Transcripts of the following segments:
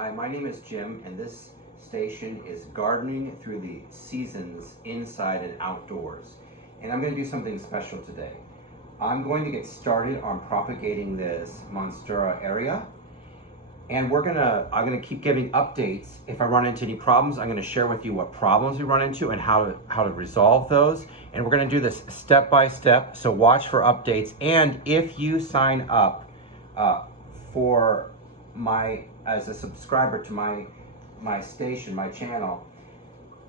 Hi, my name is Jim, and this station is gardening through the seasons inside and outdoors. And I'm going to do something special today. I'm going to get started on propagating this Monstera aurea. And I'm gonna keep giving updates. If I run into any problems, I'm gonna share with you what problems we run into and how to resolve those. And we're gonna do this step by step, so watch for updates. And if you sign up as a subscriber to my station, my channel,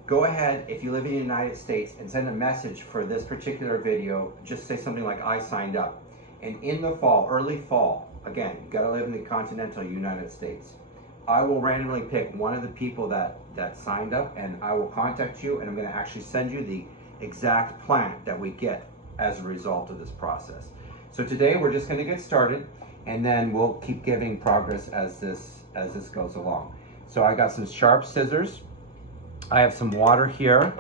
go ahead, if you live in the United States, and send a message for this particular video. Just say something like, I signed up. And in the fall, early fall, again, you gotta live in the continental United States, I will randomly pick one of the people that signed up, and I will contact you, and I'm gonna actually send you the exact plant that we get as a result of this process. So today we're just gonna get started, and then we'll keep giving progress as this goes along. So I got some sharp scissors. I have some water here,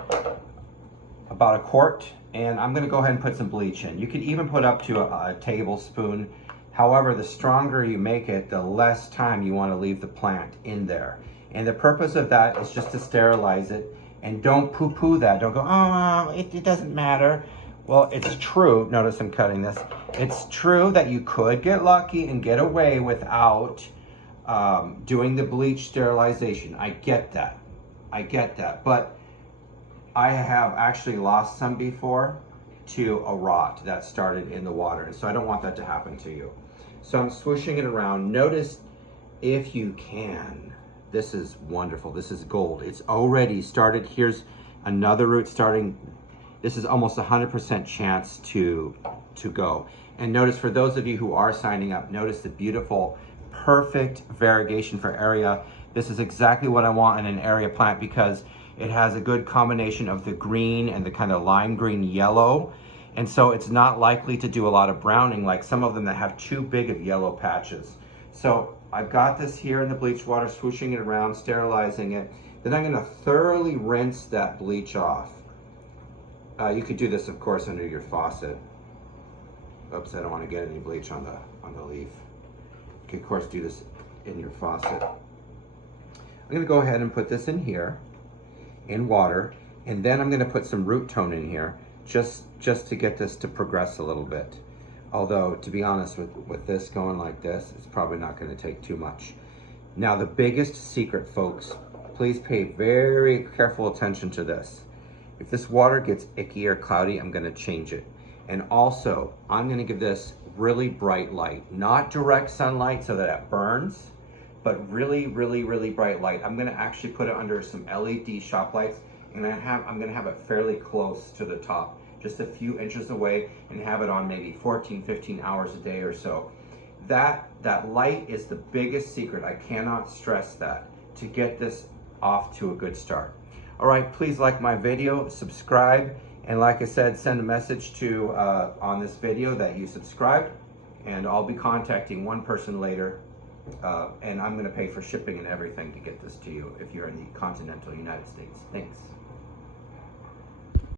about a quart, and I'm gonna go ahead and put some bleach in. You could even put up to a tablespoon. However, the stronger you make it, the less time you want to leave the plant in there. And the purpose of that is just to sterilize it. And don't poo-poo that. Don't go, oh, it doesn't matter. Well, it's true. Notice I'm cutting this. It's true that you could get lucky and get away without doing the bleach sterilization. I get that. I get that. But I have actually lost some before to a rot that started in the water. And so I don't want that to happen to you. So I'm swooshing it around. Notice, if you can, this is wonderful. This is gold. It's already started. Here's another root starting. This is almost 100% chance to go. And notice, for those of you who are signing up, notice the beautiful, perfect variegation for area. This is exactly what I want in an area plant, because it has a good combination of the green and the kind of lime green yellow. And so it's not likely to do a lot of browning like some of them that have too big of yellow patches. So I've got this here in the bleach water, swooshing it around, sterilizing it. Then I'm gonna thoroughly rinse that bleach off. You could do this, of course, under your faucet. Oops, I don't wanna get any bleach on the leaf. You can, of course, do this in your faucet. I'm gonna go ahead and put this in here, in water, and then I'm gonna put some root tone in here, just to get this to progress a little bit. Although, to be honest, with this going like this, it's probably not gonna take too much. Now, the biggest secret, folks, please pay very careful attention to this. If this water gets icky or cloudy, I'm gonna change it. And also, I'm gonna give this really bright light, not direct sunlight so that it burns, but really, really, really bright light. I'm gonna actually put it under some LED shop lights, and I'm gonna have it fairly close to the top, just a few inches away, and have it on maybe 14, 15 hours a day or so. That light is the biggest secret. I cannot stress that, to get this off to a good start. All right, please like my video, subscribe, and like I said, send a message to on this video that you subscribed, and I'll be contacting one person later. And I'm going to pay for shipping and everything to get this to you if you're in the continental United States. Thanks.